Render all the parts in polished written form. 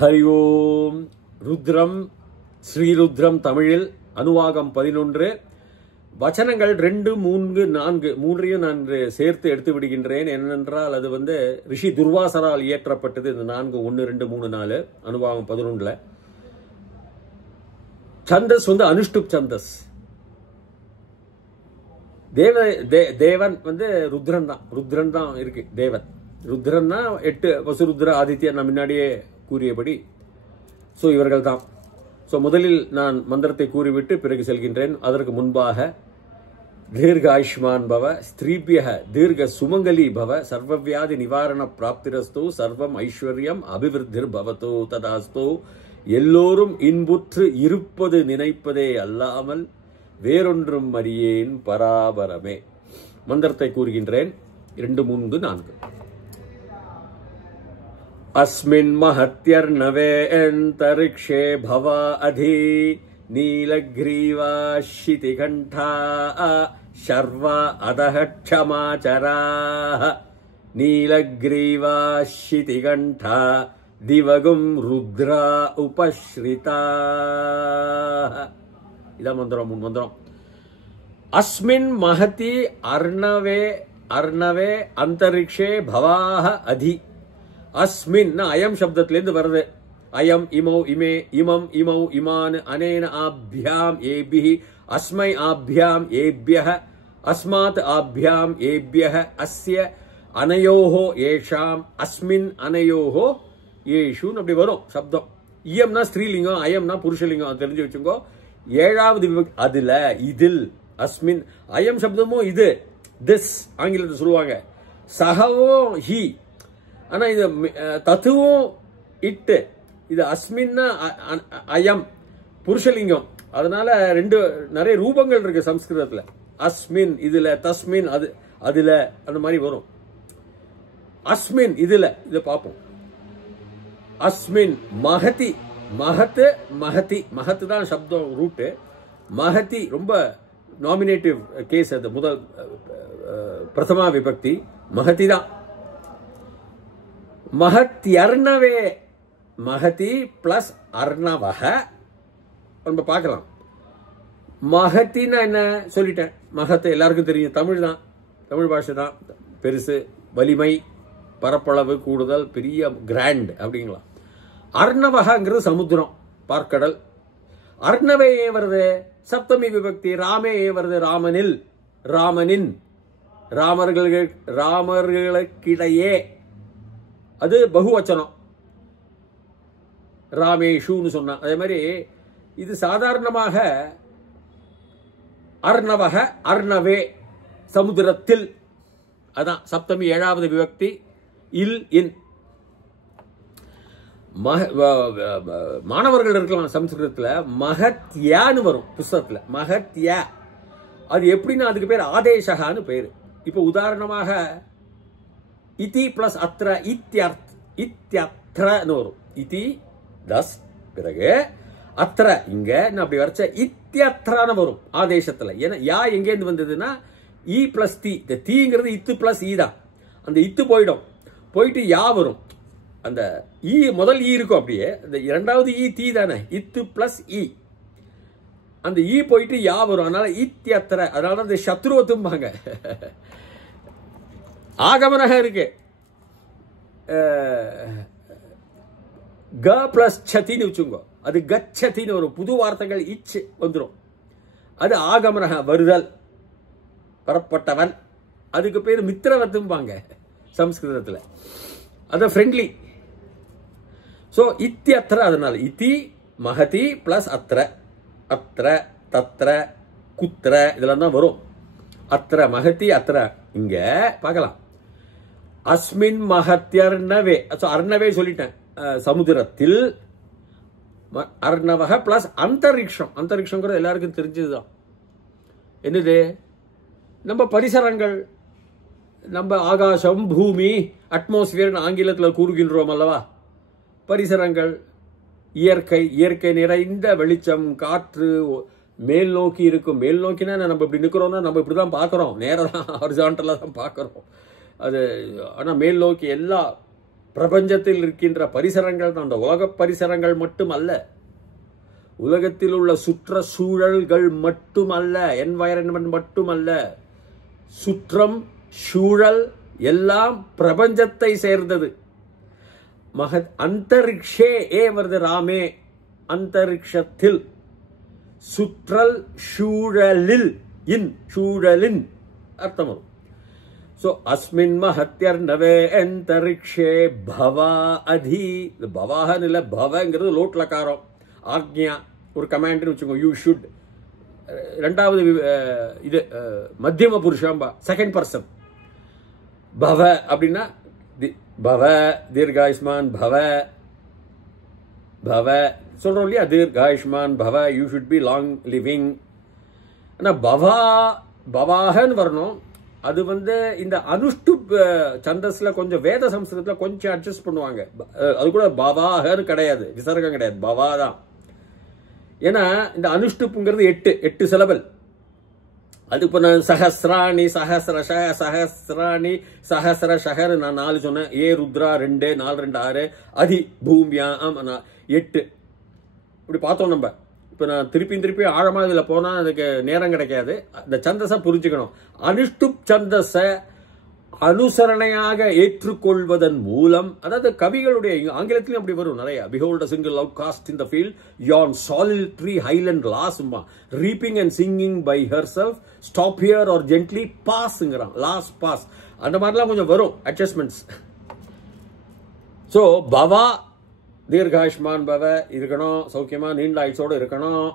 ஹரி ஓம். ருத்ரம் ஸ்ரீருத்ரம் தமிழில் அனுவாகம் 11 வச்சனங்கள் 2, 3, 4 மூன்றையும் நான் சேர்த்து எடுத்து விடுகின்றேன். என்னென்றால் அது ரிஷி துர்வாசரால் இயற்றப்பட்டது. இந்த 4 1 2 3 4 அனுவாகம் 11. சந்தஸ் அனுஷ்டுப் சந்தஸ். தேவன் ருத்ரன் தான் இருக்கு. தேவன் ருத்ரன் தான் 8 வசுருத்ர ஆதித்யர் நான் முன்னாடியே கூறியபடி. சோ இவர்கள் தான். சோ முதலில் நான் மந்திரத்தை கூறிவிட்டு பிறகு செல்கின்றேன். அதற்கு முன்பாக தீர்க ஆயுஷ்மான் பவ, ஸ்திரீபிய தீர்க சுமங்கலி பவ, சர்வவியாதி நிவாரண பிராப்திரஸ்து, சர்வம் ஐஸ்வர்யம் அபிவிருத்திர் பவதோ ததாஸ்து. எல்லோரும் இன்புற்று இருப்பது நினைப்பதே அல்லாமல் வேறொன்றும் அறியேன் பராபரமே. மந்திரத்தை கூறுகின்றேன். 2 3 4. अस्मिन् महत्यर्णवे अन्तरिक्षे भवा अधि नीलग्रीवा शितिकण्ठा शर्वा अधः क्षमाचराः नीलग्रीवा शितिकण्ठा दिवगुं रुद्रा उपश्रिताः. इदा मन्त्रं मन्त्रम्. अस्मिन् महति अर्णवे अन्तरिक्षे भवाः अधि. अस्मिन् अयम शब्दत्लेंदु वरुदु. अयम इमौ इमे इमम इमौ इमान अनेन आभ्याम एभिः अस्मै आभ्याम एभ्यः अस्मात् आभ्याम एभ्यः अस्य अनयोः येषाम् अस्मिन् अनयोः येषु அப்படி வரும் சப்தம். இயம்னா ஸ்திரீலிங்கம், அயம்னா புருஷலிங்கம். தெரிஞ்சு வச்சுக்கோ. 7வது அதுல இதில் அஸ்மின் அயம் சப்தமும் இது திஸ் ஆங்கிலத்தில் சொல்லுவாங்க. சஹவும் ஹி. ஆனா இது தத்துவும் இட்டு. இது அஸ்மின்னா அயம் புருஷலிங்கம். அதனால நிறைய ரூபங்கள் இருக்கு சம்ஸ்கிருதத்துல. அஸ்மின் இதுல, தஸ்மின் அதுல அந்த மாதிரி வரும். அஸ்மின் இதுல இத பாப்போம். அஸ்மின் மகதி மகத் மகதி மகத் தான் சப்தம் ரூட். மகதி ரொம்ப நாமினேட்டிவ் கேஸ். அது முதல் பிரதமா விபக்தி மகதி தான். மகத்யர்ணவே மகதி பிளஸ் அர்ணவஹ நம்ம பார்க்கலாம். மகத்தின்னா என்ன சொல்லிட்டேன். மகத்து எல்லாருக்கும் தெரியும். தமிழ் தான், தமிழ் பாஷை தான். பெருசு, வலிமை, பரப்பளவு கூடுதல், பெரிய கிராண்ட் அப்படிங்களா. அர்ணவஹங்கிறது சமுத்திரம், பார்க்கடல். அர்ணவே ஏன் வருது? சப்தமி விபக்தி. ராமே ஏன் வருது? ராமனில், ராமனின், ராமர்களுக்கிடையே. அது பகுவச்சனம். ராமேஷுன்னு சொன்னா. அதே மாதிரி இது சாதாரணமாக அர்ணவக அர்ணவே சமுத்திரத்தில். அதான் சப்தமி 7வது விபக்தி. இல் இன். மாணவர்கள் இருக்கலாம் சம்ஸ்கிருதத்துல. மகத்யான்னு வரும் புஸ்தகத்துல. மகத்யா. அது எப்படின்னா அதுக்கு பேர் ஆதேசகான்னு பேரு. இப்ப உதாரணமாக இதி பிளஸ் அத்ர இத்யத்ரன்னு வரும். இதி தஸ் பிறகு அத்ர இங்க அப்படி வரைச்ச இத்யத்ரான்னு வரும் ஆதேசத்துல. ஏன்னா யா எங்கேருந்து வந்ததுன்னா இ பிளஸ் தி. இந்த தீங்கிறது இத்து பிளஸ் ஈ தான். அந்த இத்து போயிட்டு யா வரும். அந்த ஈ முதல் ஈ இருக்கும் அப்படியே. அந்த 2வது ஈ தீ தானே. இத்து பிளஸ் இ. அந்த ஈ போயிட்டு யா வரும். அதனால இத்யத்ர. அதனால அந்த சத்ருவத்தும்பாங்க. ஆகமனக இருக்கு. க பிளஸ் சத்தின்னு வச்சுக்கோ. அது கச்சத்தின்னு வரும். புது வார்த்தைகள் இச் வந்துடும். அது ஆகமனக வருதல், பெறப்பட்டவன். அதுக்கு பேர் மித்திரவத்தும்பாங்க சம்ஸ்கிருதத்தில். அது ஃப்ரெண்ட்லி. சோ இத்தியத்ர. அதனால இதி மகதி பிளஸ் அத்ர. அத்ர தத்ர குத்ர இதெல்லாம் தான் வரும். அத்ர மகதி அத்ர. இங்க பார்க்கலாம். அஸ்மின் மகத்யர்ணவே. அர்ணவே சொல்லிட்டேன். சமுதிரத்தில். அர்ணவக பிளஸ் அந்தரிக்ஷம். அந்தரிக்ஷங்கிறது எல்லாருக்கும் தெரிஞ்சதுதான். என்னது? நம்ம பரிசரங்கள். நம்ம ஆகாசம், பூமி, அட்மாஸ்பியர் ஆங்கிலத்தில் கூறுகின்றோம் அல்லவா. பரிசரங்கள், இயற்கை நிறைந்த வெளிச்சம், காற்று, மேல் நோக்கி இருக்கும். மேல் நோக்கினா நம்ம இப்படி நிற்கிறோம்னா நம்ம இப்படிதான் பார்க்கிறோம். நேரம் தான் ஹாரிசான்டலா தான் பார்க்கிறோம். அது ஆனா மேல் நோக்கி எல்லா பிரபஞ்சத்தில் இருக்கின்ற பரிசரங்கள் தான், அந்த உலக பரிசரங்கள் மட்டுமல்ல, உலகத்தில் உள்ள சுற்றுச்சூழல்கள் மட்டுமல்ல, என்வாயரன்மெண்ட் மட்டுமல்ல, சுற்றம் சூழல் எல்லாம் பிரபஞ்சத்தை சேர்ந்தது. அந்தரிக்ஷே வருது ராமே, அந்தரிக்ஷத்தில், சுற்றல் சூழலில், சூழலின் அர்த்தம் வரும். சோ அஸ்மின் மஹத்யர்ணவே அந்தரிக்ஷே பவா அதி. பவாஹன் இல்ல, பவங்கிறது லோட் லகாரம், ஆக்ஞா, ஒரு கமாண்ட்னு வச்சுக்கோங்க. You should. ரெண்டாவது இது மத்தியம புருஷம்பா, செகண்ட் பர்சன். பவ அப்படின்னா பவ, தீர்காயுஷ்மான் பவ, பவ சொல்றோம் இல்லையா, தீர்காயுஷ்மான் பவ, you should be long living. ஆனா பவாகன்னு வரணும். அது இந்த அனுஷ்டு சந்தஸ்ல கொஞ்சம் வேத சம்ஸ்கிருதத்துல கொஞ்சம் அட்ஜஸ்ட் பண்ணுவாங்க. அது கூட பவாகன்னு கிடையாது, விசர்க்கம் கிடையாது, பவா தான். ஏன்னா இந்த அனுஷ்டுப்புங்கிறது 8 சிலபல். அது இப்போ நான் சஹஸ்ராணி, சஹஸ்ரஷ, சஹஸ்ராணி, சஹஸ்ரஷஹர் நான் 4 சொன்னேன். ருத்ரா 2, 4, 2, 6, அதி பூமியாம் 8. இப்படி பார்த்தோம் நம்ம. இப்போ நான் திருப்பி ஆழமா இதுல போனா அதுக்கு நேரம் கிடைக்காது. இந்த சந்தஸை புரிஞ்சுக்கணும். அனுஷ்டுப் சந்தஸை அனுசரணையாக ஏற்றுக்கொள்வதன் மூலம், அதாவது கவிகளுடைய ஆங்கிலத்திலும் அப்படி வரும் நிறைய. behold a single outcast in the field, yon solitary highland lass, reaping and singing by herself, stop here or gently passங்கிறான், last pass. அந்த மாதிரிலாம் கொஞ்சம் வரும் அட்ஜஸ்ட்மெண்ட்ஸ். ஸோ பவா, தீர்காயுஷ்மான் பவ இருக்கணும், சௌக்கியமா நீண்ட ஆயுசோடு இருக்கணும்.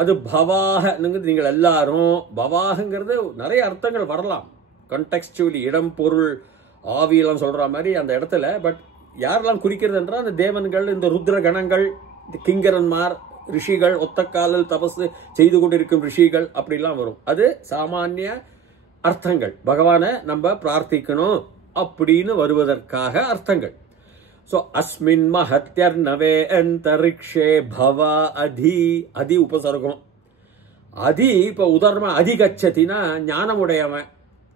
அது பவாக, நீங்கள் எல்லாரும் பவாகங்கிறது நிறைய அர்த்தங்கள் வரலாம். கண்டெக்ஸ்டுவலி, இடம் பொருள் ஆவியெல்லாம் சொல்ற மாதிரி அந்த இடத்துல. பட் யாரெல்லாம் குறிக்கிறது என்றால் அந்த தேவன்கள், இந்த ருத்ர கணங்கள், இந்த கிங்கரன்மார், ரிஷிகள், ஒத்தக்காலில் தபசு செய்து கொண்டிருக்கும் ரிஷிகள், அப்படிலாம் வரும். அது சாமானிய அர்த்தங்கள். பகவானை நம்ம பிரார்த்திக்கணும் அப்படின்னு வருவதற்காக அர்த்தங்கள். சோ அஸ்மின் மஹத்யர்ணவே அந்தரிக்ஷே பவா அதி. அதி உபசர்க்கம். அதி இப்ப உதாரணமா அதிகச்சதினா ஞானம் உடையவன்,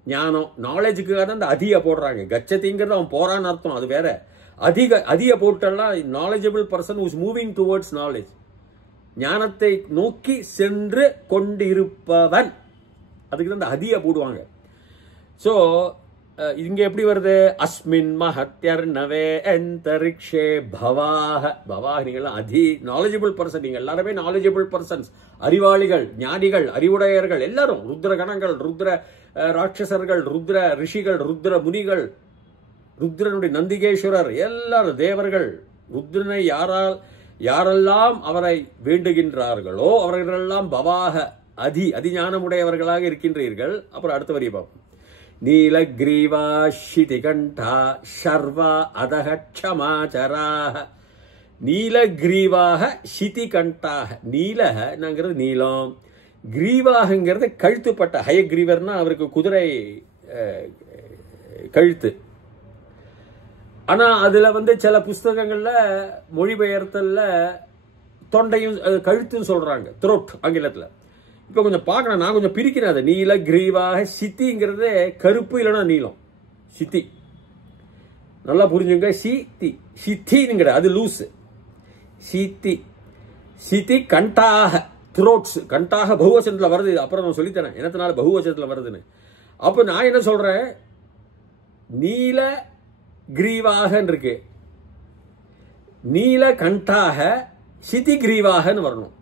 ஞானம், நாலேஜுக்காக தான் இந்த அதிய போடுறாங்க. கச்சதிங்கிறது அவன் போறான்னு அர்த்தம், அது வேற. அதிக போட்டெல்லாம் knowledgeable person who's moving towards knowledge, ஞானத்தை நோக்கி சென்று கொண்டிருப்பவன், அதுக்கு தான் இந்த அதிய போடுவாங்க. ஸோ இங்க எப்படி வருது? அஸ்மின் மஹத்யர்ணவே அந்தரிக்ஷே பவாஹ. பவாஹ நீங்கள்லாம் நாலேஜபிள் பர்சன், நீங்க எல்லாருமே நாலேஜபிள் பர்சன்ஸ், அறிவாளிகள், ஞானிகள், அறிவுடையர்கள் எல்லாரும். ருத்ர கணங்கள், ருத்ர ராட்சசர்கள், ருத்ர ரிஷிகள், ருத்ர முனிகள், ருத்ரனுடைய நந்திகேஸ்வரர், எல்லாரும் தேவர்கள். ருத்ரனை யாரெல்லாம் அவரை வேண்டுகின்றார்களோ அவர்களெல்லாம் பவாக அதிஞானமுடையவர்களாக இருக்கின்றீர்கள். அப்புறம் அடுத்த வரி பார்ப்போம். நீலக்ரீவா ஷிதிகண்டா ஷர்வா அதஹ க்ஷமாச்சராஹ. நீலக்ரீவாக ஷிதிகண்டாக. நீலங்கிறது நீலம், கிரீவாகங்கிறது கழுத்துப்பட்ட. ஹயக்ரீவர்னா அவருக்கு குதிரை கழுத்து. ஆனா அதுல சில புஸ்தகங்கள்ல மொழிபெயர்த்தல்ல தொண்டையும் கழுத்துன்னு சொல்றாங்க, த்ரோட் ஆங்கிலத்துல. இப்ப கொஞ்சம் பார்க்கணும், நான் கொஞ்சம் பிரிக்கிறேன் அதை. நீல கிரீவாக. சித்திங்கிறது கருப்பு இல்லைன்னா நீலம், சித்தி. நல்லா புரிஞ்சுங்க. சித்தி, சித்திங்கிற அது லூஸ். சித்தி, சித்தி கண்டாக, த்ரோட்ஸ். கண்டாக பகுவசனத்துல வருது. அப்புறம் நான் சொல்லித்தரேன் என்னத்தினால பகுவசனத்துல வருதுன்னு. அப்ப நான் என்ன சொல்றேன், நீல கிரீவாக இருக்கு, நீல கண்டாக சிதி கிரீவாகன்னு வரணும்.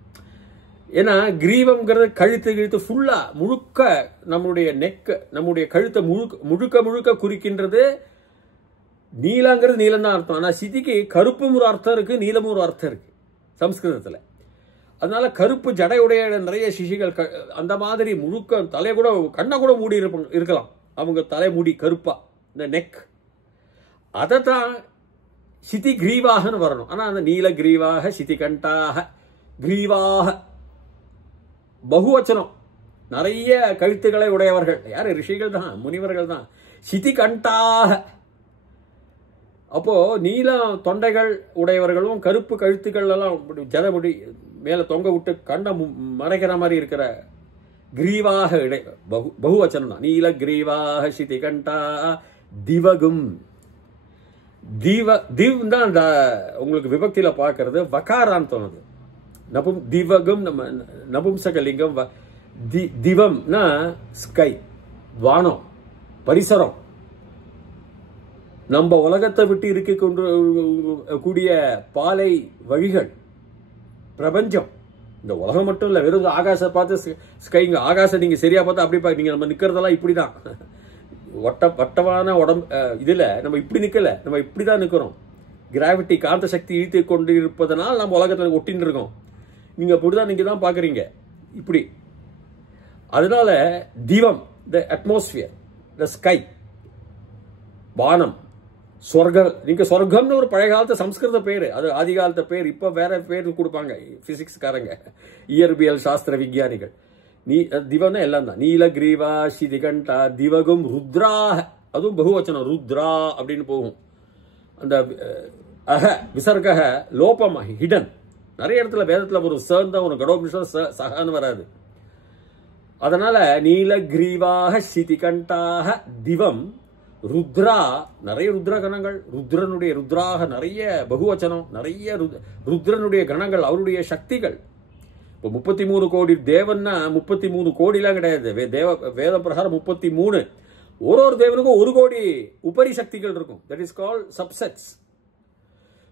ஏன்னா கிரீவம்ங்கிறது கழுத்து ஃபுல்லா முழுக்க நம்முடைய நெக், நம்முடைய கழுத்தை முழுக்க குறிக்கின்றது. நீலங்கிறது நீலம் தான் அர்த்தம். ஆனா சிதிக்கு கருப்பும் ஒரு அர்த்தம் இருக்கு, நீலமும் ஒரு அர்த்தம் இருக்கு சம்ஸ்கிருதத்துல. அதனால கருப்பு ஜடையுடைய நிறைய சிஷிகள் அந்த மாதிரி முழுக்க தலையை கூட, கண்ணை கூட மூடி இருக்கலாம் அவங்க தலை மூடி கருப்பா, இந்த நெக். அதைத்தான் சிதி கிரீவாகன்னு வரணும். ஆனா அந்த நீல கிரீவாக, சிதி கண்டாக, கிரீவாக பகுவச்சனம். நிறைய கழுத்துக்களை உடையவர்கள் யாரு? ரிஷிகள் தான், முனிவர்கள் தான். சிதி கண்டாக. அப்போ நீலம் தொண்டைகள் உடையவர்களும் கருப்பு கழுத்துக்கள் எல்லாம் ஜடமுடி மேல தொங்க விட்டு கண்ணை மறைக்கிற மாதிரி இருக்கிற கிரீவாக பகுவச்சனம் தான். நீல கிரீவாக சிதி கண்டா திவகும். திவ் தான் அந்த உங்களுக்கு விபக்தியில பார்க்கறது வகாராந்தம். அது திவகம் நம்ம நபும்சகலிங்கம். திவம்னா ஸ்கை, வானம், பரிசரம். நம்ம உலகத்தை விட்டு இருக்க கொண்டு கூடிய பாலை வழிகள், பிரபஞ்சம். இந்த உலகம் மட்டும் இல்ல, வெறும் ஆகாச பார்த்து ஸ்கைங்க ஆகாசம் நீங்க சரியா பார்த்தா அப்படி நீங்க நம்ம நிக்கிறதெல்லாம் இப்படிதான். வட்டமான உடம்பு இதுல நம்ம இப்படி நிக்கல, நம்ம இப்படிதான் நிக்கிறோம். கிராவிட்டி, காந்த சக்தி இழுத்து கொண்டு இருப்பதனால் நம்ம உலகத்துல ஒட்டின்னு இருக்கோம். நீங்க அப்படிதான் நீங்க தான் பாக்குறீங்க இப்படி. அதனால திவம், த அட்மாஸ்பியர், த ஸ்கை, வானம், சொர்க்கம். நீங்க சொர்க்கம்னு ஒரு பழைய காலத்து சம்ஸ்கிருத பேரு, அது ஆதி காலத்த பேர். இப்ப வேற பேர் கொடுப்பாங்க பிசிக்ஸ்காரங்க, இயற்பியல் சாஸ்திர விஞ்ஞானிகள். திவம்னா எல்லாம் தான். நீலகிரீவா சிதிகண்டா திவகும் ருத்ராக, அதுவும் பகுவச்சனம், ருத்ரா அப்படின்னு போகும். அந்த அஹ விசர்க லோபம், ஹிடன். நிறைய இடத்துல வேதத்துல ஒரு சேர்ந்த ஒரு கடோபிஷம் சகான்னு வராது. அதனால நீலகிரீவாக சிதிகண்டாக திவம் ருத்ரா, நிறைய ருத்ர கணங்கள். ருத்ரனுடைய ருத்ராக நிறைய பகுவச்சனம், நிறைய ருத்ரனுடைய கணங்கள், அவருடைய சக்திகள். இப்போ 33 கோடி தேவன்னா 33 கோடிலாம் கிடையாது. வேத பிரகாரம் 33. ஒரு தேவனுக்கும் 1 கோடி உபரி சக்திகள் இருக்கும். That is called subsets.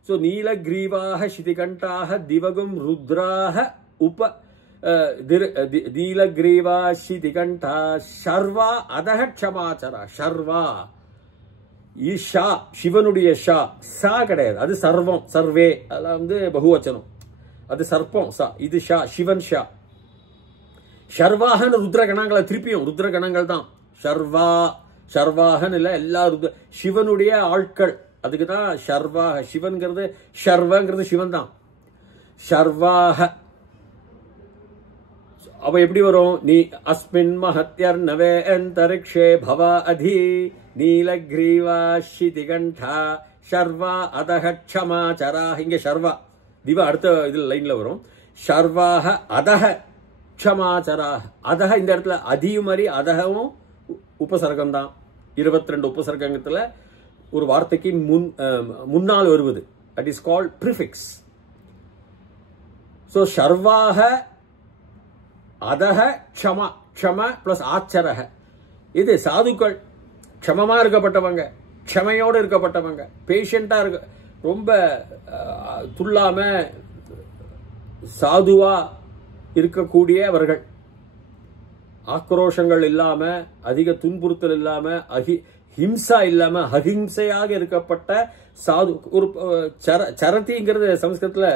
So நீலகிரீவாக சிதிகண்டாக திவகும் ருத்ராக நீலகிரீவா சிதிகண்டா ஷர்வா அதஹ க்ஷமாச்சரா. ஷர்வா ஷா, சிவனுடைய ஷா, சா கிடையாது, அது சர்வம், சர்வே. அதெல்லாம் பகுவச்சனம், அது சர்ப்பம் சா, இது ஷா, சிவன் ஷா. ஷர்வாகன் ருத்ர கணங்களை, திருப்பியும் ருத்ர கணங்கள் தான். ஷர்வா, ஷர்வாகன் இல்ல, எல்லா ருத்ர சிவனுடைய ஆட்கள். அதுக்கு தான் ஷர்வாக. சிவன்கிறது ஷர்வங்கிறது சிவன் தான். ஷர்வாக அவ எப்படி வரும்? நீ அஸ்மின் மஹத்யர் நவே அந்தரிக்ஷே பவா அதி நீலகிரீவா சிதிகண்டா ஷர்வா அதஹ க்ஷமாச்சரா. இங்க ஷர்வா திவா அடுத்த இதுல லைன்ல வரும். ஷர்வாக அதஹ க்ஷமாச்சராக. அதஹ இந்த இடத்துல அதியும் மாதிரி அதகவும் உபசர்க்கம் தான். 22 உபசர்க்கத்துல ஒரு வார்த்தைக்கு முன்னால் வருவது. That is called prefix. So ஷர்வாக அதஹ க்ஷமா, க்ஷம பிளஸ் ஆச்சரக. இது சாதுக்கள், க்ஷமமா இருக்கப்பட்டவங்க, க்ஷமையோடு இருக்கப்பட்டவங்க, பேஷண்டா இருக்க, ரொம்ப துள்ளாம சாதுவா இருக்கக்கூடியவர்கள், ஆக்ரோஷங்கள் இல்லாம, அதிக துன்புறுத்தல் இல்லாம, ஹிம்சா இல்லாம அஹிம்சையாக இருக்கப்பட்ட சாது. ஒரு சரத்திங்கிறது சமஸ்கிருதத்துல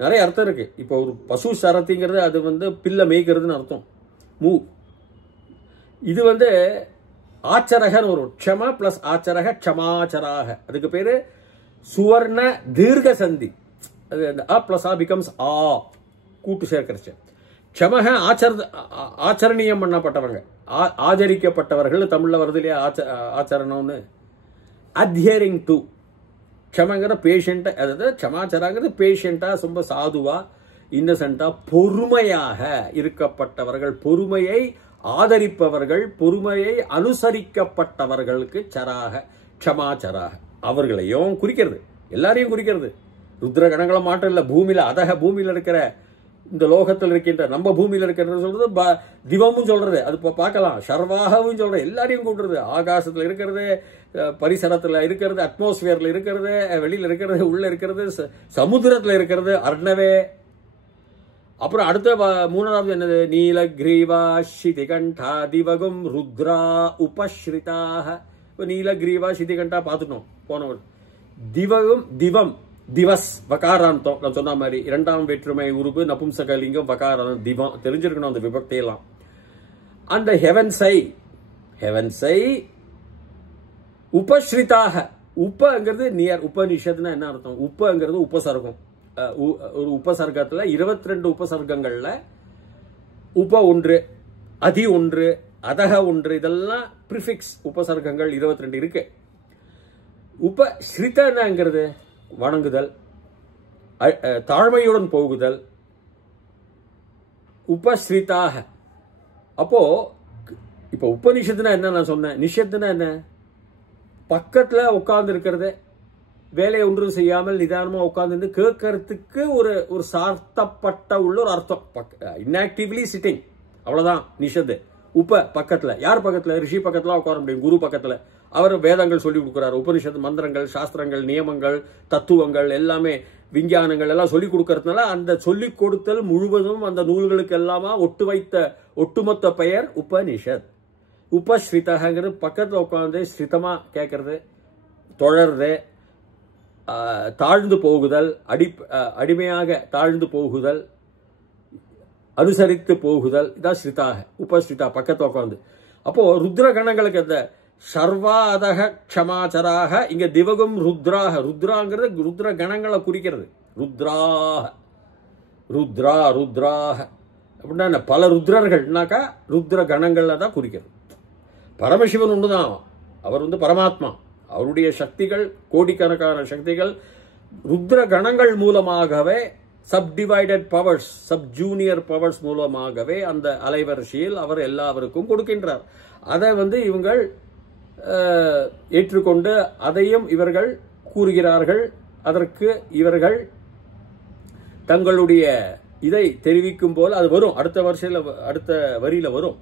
நிறைய அர்த்தம் இருக்கு. இப்போ ஒரு பசு சரத்திங்கிறது அது பில்ல மேய்க்கிறதுன்னு அர்த்தம், மூ. இது ஆச்சரகன்னு வரும். க்ஷம பிளஸ் ஆச்சரக க்ஷமாச்சராக. அதுக்கு பேரு சுவர்ண தீர்க்க சந்தி. அது அந்த அ பிளஸ் ஆ பிகம்ஸ் ஆ, கூட்டு சேர்க்கிறச்சு. க்ஷமக ஆச்சரணீயம் பண்ணப்பட்டவங்க, ஆச்சரிக்கப்பட்டவர்கள். தமிழ்ல வருது இல்லையா ஆச்சரணம்னு. அத்ஹியரிங் டு. க்ஷமங்கிற பேஷண்டா, அதாவது க்ஷமாச்சராங்கிறது பேஷண்டா, ரொம்ப சாதுவா, இன்னசென்டா, பொறுமையாக இருக்கப்பட்டவர்கள், பொறுமையை ஆதரிப்பவர்கள், பொறுமையை அனுசரிக்கப்பட்டவர்களுக்கு சராக, க்ஷமாச்சராக. அவர்களையும் குறிக்கிறது, எல்லாரையும் குறிக்கிறது. ருத்ர கணங்களை மாற்றம் இல்ல. பூமியில அதக, பூமியில இருக்கிற இந்த லோகத்தில் இருக்கின்ற, நம்ம பூமியில இருக்கிறது சொல்றது திவமும் சொல்றது. அது பார்க்கலாம். ஷர்வாகவும் சொல்றது, எல்லாரையும் கூட்டுறது. ஆகாசத்துல இருக்கிறது, பரிசரத்துல இருக்கிறது, அட்மாஸ்பியர்ல இருக்கிறது, வெளியில இருக்கிறது, உள்ள இருக்கிறது, சமுத்திரத்துல இருக்கிறது, அர்ணவே. அப்புறம் அடுத்த 3வது என்னது? நீலகிரீவா சிதிகண்டா திவகும் ருத்ரா உபஸ்ரிதாக. நீலகிரீவா சிதிகண்டா பார்த்துட்டோம் போனவர். திவகும், திவம், திவஸ் வகாராந்தம். நான் சொன்ன மாதிரி 2ஆம் வேற்றுமை உருவு, நபும்சகலிங்கம், வகாரம், திவம். தெரிஞ்சிருக்கணும் அந்த விபக்தியெல்லாம். அந்த ஹெவன்ஸை, ஹெவன்ஸை உபஸ்ரிதாக. உப்பங்கிறது நியர். உபனிஷத்னா என்ன அர்த்தம்? உப்பங்கிறது உபசர்க்கம். ஒரு உபசர்க்கத்துல 22 உபசர்க்கங்கள்ல உப ஒன்று, அதி ஒன்று, அதக ஒன்று, இதெல்லாம் பிரிஃபிக்ஸ் உபசர்க்கங்கள் 22 இருக்கு. உபஸ்ரிதங்கிறது வணங்குதல், தாழ்மையுடன் போகுதல். உபஸ்ரிதாக. அப்போ இப்ப உபனிஷத்துனா என்ன நான் சொன்னேன்? நிஷத்துனா என்ன? பக்கத்துல உட்கார்ந்து இருக்கிறது, வேலையை ஒன்றும் செய்யாமல் நிதானமா உட்கார்ந்து கேட்கறதுக்கு ஒரு சார்த்தப்பட்ட உள்ள ஒரு அர்த்தம். இன்ஆக்டிவ்லி சிட்டிங், அவ்வளவுதான் நிஷத். பக்கத்துல யார் பக்கத்துல? ரிஷி பக்கத்துல உட்கார முடியும், குரு பக்கத்துல. அவர் வேதங்கள் சொல்லி கொடுக்கிறார், உபனிஷத் மந்திரங்கள், சாஸ்திரங்கள், நியமங்கள், தத்துவங்கள், எல்லாமே விஞ்ஞானங்கள் எல்லாம் சொல்லிக் கொடுக்கறதுனால அந்த சொல்லிக் கொடுத்தல் முழுவதும் அந்த நூல்களுக்கு எல்லாமா ஒட்டுமொத்த பெயர் உபனிஷத். உபஸ்ரிதங்கிறது பக்கத்துல உட்காந்து ஸ்ரிதமா கேட்கறது, தொழறது, தாழ்ந்து போகுதல், அடிமையாக தாழ்ந்து போகுதல், அனுசரித்து போகுதல், இதான் ஸ்ரிதாக. உபஸ்ரிதா பக்கத்துல உட்காந்து. அப்போ ருத்ர கணங்களுக்கு அந்த சர்வாதக க்ஷமாச்சராக, இங்க திவகம் ருத்ராக. ருத்ராங்கிறது ருத்ர கணங்களை குறிக்கிறது. ருத்ராக அப்படின்னா பல ருத்ரர்கள்னாக்கா ருத்ர கணங்கள்ல தான் குறிக்கிறது. பரமசிவன் ஒன்றுதான், அவர் பரமாத்மா. அவருடைய சக்திகள், கோடிக்கணக்கான சக்திகள் ருத்ர கணங்கள் மூலமாகவே, subdivided powers, sub junior powers மூலமாகவே அந்த அலைவரிசையில் அவர் எல்லாருக்கும் கொடுக்கின்றார். அதை இவங்கள் ஏற்றுக்கொண்டு அதையும் இவர்கள் கூறுகிறார்கள். அதற்கு இவர்கள் தங்களுடைய இதை தெரிவிக்கும் போல அது வரும், அடுத்த வரியில வரும்.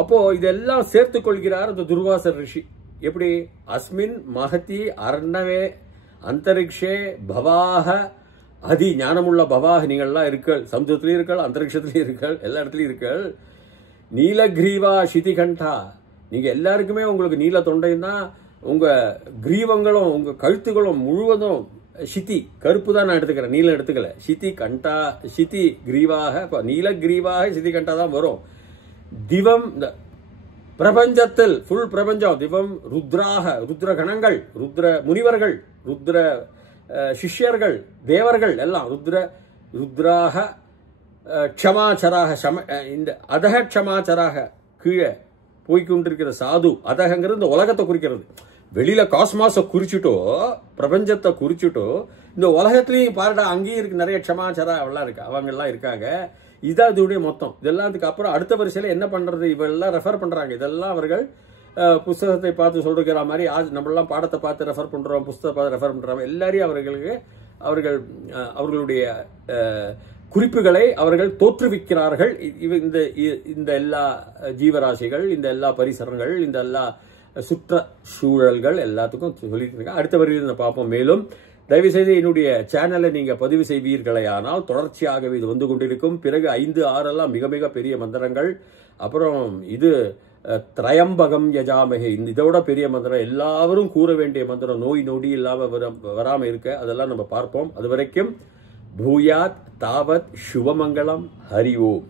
அப்போ இதெல்லாம் சேர்த்துக் கொள்கிறார் அந்த துர்வாசர் ரிஷி. எப்படி? அஸ்மின் மகதி அர்ணவே அந்தரிக்ஷே பவாக அதி ஞானமுள்ள பவாக நீங்கள்லாம் இருக்கள். சமுத்திரத்திலையும் இருக்கள், அந்தரிக்ஷத்திலையும் இருக்கள், எல்லா இடத்துலையும் இருக்கள். நீலகிரீவா சிதிகண்டா, நீங்க எல்லாருக்குமே உங்களுக்கு நீல தொண்டைன்னா உங்க கிரீவங்களும் உங்க கழுத்துகளும் முழுவதும் சித்தி கருப்பு தான் நான் எடுத்துக்கிறேன், நீலம் எடுத்துக்கல. சிதி கண்டா, சிதி கிரீவாக, நீல கிரீவாக சிதி கண்டா தான் வரும். திவம் பிரபஞ்சத்தில் ஃபுல் பிரபஞ்சம், திவம் ருத்ராக, ருத்ர கணங்கள், ருத்ர முனிவர்கள், ருத்ர சிஷ்யர்கள், தேவர்கள் எல்லாம் ருத்ராக க்ஷமாச்சராக, இந்த அதக க்ஷமாச்சராக கீழே போய்கொண்டிருக்கிற சாது. அதகங்கிறது இந்த உலகத்தை குறிக்கிறது. வெளியில காஸ்மாஸை குறிச்சுட்டோ, பிரபஞ்சத்தை குறிச்சுட்டோ, இந்த உலகத்திலையும் பாருடா அங்கேயும் இருக்கு நிறைய க்ஷமாச்சரா அவெல்லாம் இருக்கு, அவங்க எல்லாம் இருக்காங்க. இதான் இதோடைய மொத்தம். இதெல்லாம் அதுக்கு அப்புறம் அடுத்த வரிசையில என்ன பண்றது, இவெல்லாம் ரெஃபர் பண்றாங்க. இதெல்லாம் அவர்கள் புஸ்தகத்தை பார்த்து சொல்லிருக்கிற மாதிரி நம்மளாம் பாடத்தை பார்த்து ரெஃபர் பண்றோம், புஸ்தகத்தை பார்த்து ரெஃபர் பண்றோம். எல்லாரையும் அவர்களுடைய குறிப்புகளை அவர்கள் தோற்றுவிக்கிறார்கள். இந்த எல்லா ஜீவராசிகள், இந்த எல்லா பரிசரங்கள், இந்த எல்லா சுற்றுச்சூழல்கள் எல்லாத்துக்கும் சொல்லிட்டு இருக்காங்க. அடுத்த வரியில் பார்ப்போம். மேலும் தயவுசெய்து என்னுடைய சேனலை நீங்க பதிவு செய்வீர்களே ஆனால் தொடர்ச்சியாகவே இது வந்து கொண்டிருக்கும். பிறகு 5, 6 மிக மிக பெரிய மந்திரங்கள். அப்புறம் இது திரையம்பகம் யஜாமகே, இதோட பெரிய மந்திரம், எல்லாரும் கூற வேண்டிய மந்திரம், நோய் நொடி இல்லாம வராம இருக்க, அதெல்லாம் நம்ம பார்ப்போம். அது வரைக்கும் பூயாத் தாவத் சுபமங்கலம். ஹரி ஓம்.